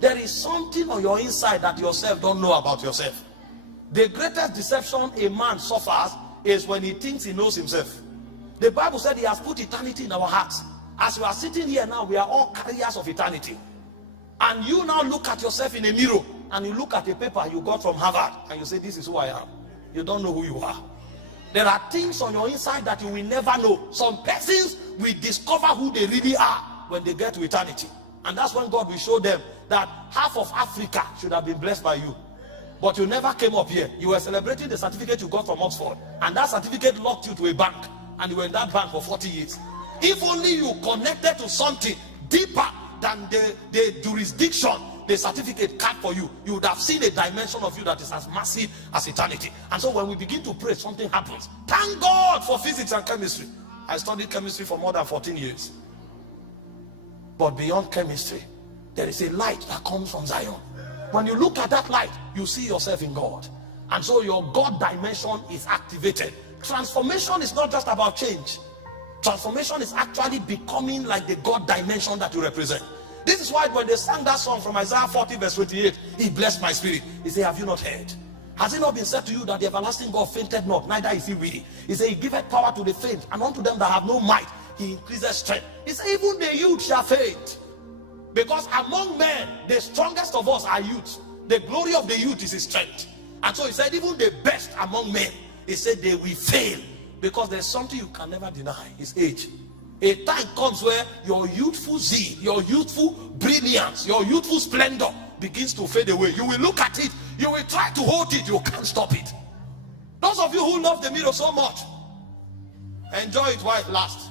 There is something on your inside that yourself don't know about yourself. The greatest deception a man suffers is when he thinks he knows himself. The Bible said he has put eternity in our hearts. As we are sitting here now, we are all carriers of eternity. And you now look at yourself in a mirror, and you look at a paper you got from Harvard, and you say, this is who I am. You don't know who you are. There are things on your inside that you will never know. Some persons will discover who they really are when they get to eternity. And that's when God will show them that half of Africa should have been blessed by you. But you never came up here. You were celebrating the certificate you got from Oxford. And that certificate locked you to a bank. And you were in that bank for 40 years. If only you connected to something deeper than the jurisdiction the certificate card for you, you would have seen a dimension of you that is as massive as eternity. And so when we begin to pray, something happens. Thank God for physics and chemistry. I studied chemistry for more than 14 years. But beyond chemistry, there is a light that comes from Zion. When you look at that light, you see yourself in God. And so your God dimension is activated. Transformation is not just about change. Transformation is actually becoming like the God dimension that you represent. This is why when they sang that song from Isaiah 40 verse 28, he blessed my spirit. He said, have you not heard? Has it not been said to you that the everlasting God fainted not, neither is he weary? He said, he giveth power to the faint, and unto them that have no might, he increaseth strength. He said, even the youth shall faint. Because among men, the strongest of us are youth. The glory of the youth is his strength. And so he said, even the best among men, he said, they will fail. Because there's something you can never deny, his age. A time comes where your youthful zeal, your youthful brilliance, your youthful splendor begins to fade away. You will look at it, you will try to hold it, you can't stop it. Those of you who love the mirror so much, enjoy it while it lasts.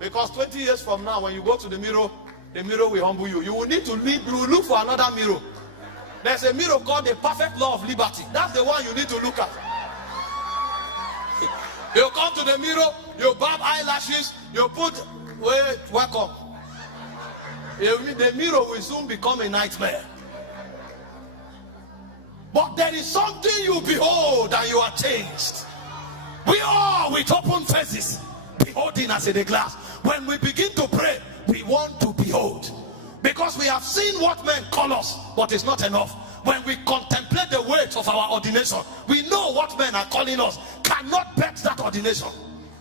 Because 20 years from now, when you go to the mirror will humble you. You will need to leave, you will look for another mirror. There's a mirror called the perfect law of liberty. That's the one you need to look at. You come to the mirror, you barb eyelashes, you put, wait, welcome. The mirror will soon become a nightmare. But there is something you behold and you are changed. We are with open faces, beholding as in a glass. When we begin to pray, we want to behold. Because we have seen what men call us, but it's not enough. When we contemplate the weight of our ordination, we know what men are calling us cannot bet that ordination.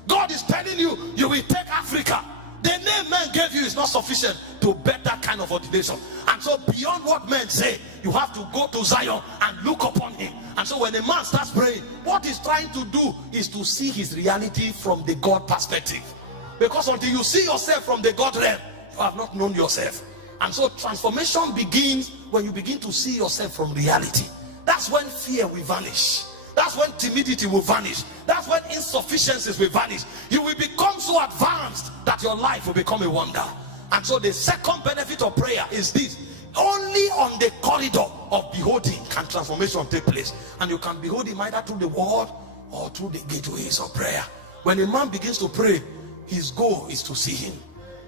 God is telling you, you will take Africa. The name men gave you is not sufficient to bet that kind of ordination. And so beyond what men say, you have to go to Zion and look upon him. And so when a man starts praying, what he's trying to do is to see his reality from the God perspective. Because until you see yourself from the God realm, you have not known yourself. And so transformation begins when you begin to see yourself from reality. That's when fear will vanish. That's when timidity will vanish. That's when insufficiencies will vanish. You will become so advanced that your life will become a wonder. And so the second benefit of prayer is this: only on the corridor of beholding can transformation take place. And you can behold him either through the word or through the gateways of prayer. When a man begins to pray, his goal is to see him.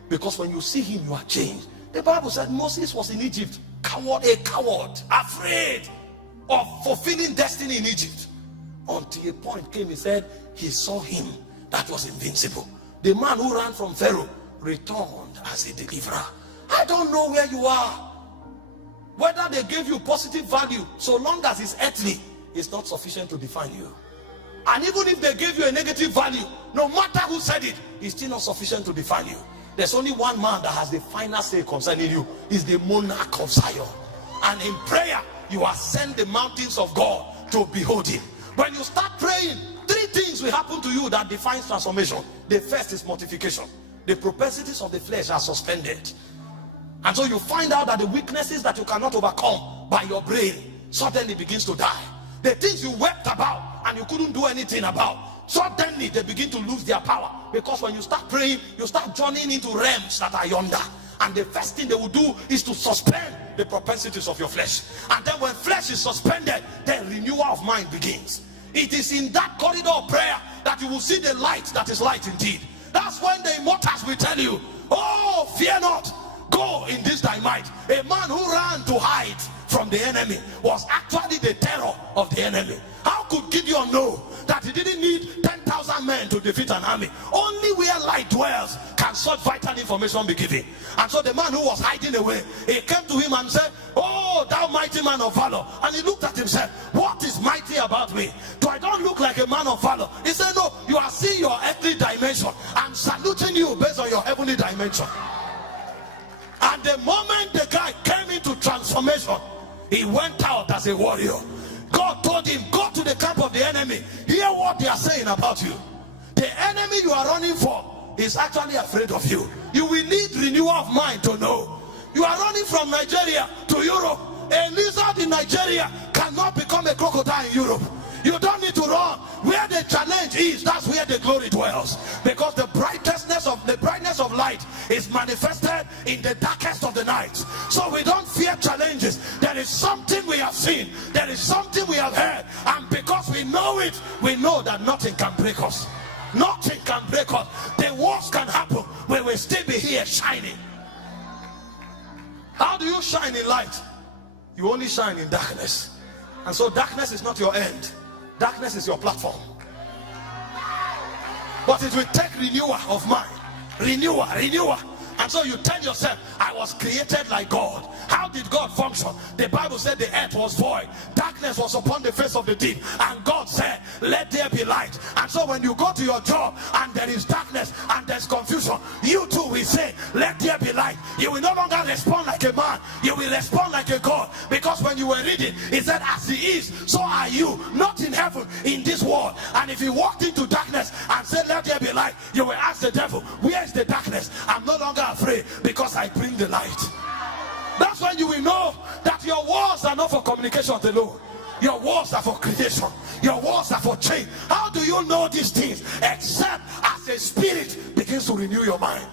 Because when you see him, you are changed. The Bible said Moses was in Egypt, a coward, afraid of fulfilling destiny in Egypt. Until a point came, he said, he saw him that was invincible. The man who ran from Pharaoh returned as a deliverer. I don't know where you are. Whether they gave you positive value, so long as it's earthly, it's not sufficient to define you. And even if they gave you a negative value, no matter who said it, it's still not sufficient to define you. There's only one man that has the final say concerning you. He's the monarch of Zion. And in prayer, you ascend the mountains of God to behold him. When you start praying, three things will happen to you that defines transformation. The first is mortification. The propensities of the flesh are suspended. And so you find out that the weaknesses that you cannot overcome by your brain suddenly begins to die. The things you wept about and you couldn't do anything about, suddenly they begin to lose their power. Because when you start praying, you start journeying into realms that are yonder. And the first thing they will do is to suspend the propensities of your flesh. And then when flesh is suspended, then renewal of mind begins. It is in that corridor of prayer that you will see the light that is light indeed. That's when the immortals will tell you, oh, fear not, go in this thy might. A man who ran to hide from the enemy was actually the terror of the enemy. How could Gideon know that he didn't need 10,000 men to defeat an army? Only where light dwells can such vital information be given. And so the man who was hiding away, he came to him and said, of valor. And he looked at himself. What is mighty about me? Do I don't look like a man of valor? He said, no, you are seeing your earthly dimension. I'm saluting you based on your heavenly dimension. And the moment the guy came into transformation, he went out as a warrior. God told him, go to the camp of the enemy. Hear what they are saying about you. The enemy you are running for is actually afraid of you. You will need renewal of mind to know. You are running from Nigeria to Europe. A lizard in Nigeria cannot become a crocodile in Europe. You don't need to run. Where the challenge is, that's where the glory dwells. Because the brightness of light is manifested in the darkest of the night. So we don't fear challenges. There is something we have seen. There is something we have heard. And because we know it, we know that nothing can break us. Nothing can break us. The worst can happen. We will still be here shining. How do you shine in light? You only shine in darkness. And so darkness is not your end. Darkness is your platform. But it will take renewal of mind. Renewal. And so you tell yourself, I was created like God. How did God function? The Bible said the earth was void. Darkness was upon the face of the deep. And God said, let there be light. And so when you go to your job and there is darkness and there's confusion, you too will say, let there be light. You will no longer respond like a man. You will respond like a God. Because when you were reading, it said, as he is, so are you. Not in heaven, in this world. And if you walked into darkness and said, let there be light, you will ask the devil, where is the darkness? I'm no longer afraid because I bring the light. That's when you will know that your walls are not for communication alone. Your walls are for creation. Your walls are for change. How do you know these things? Except as a spirit begins to renew your mind.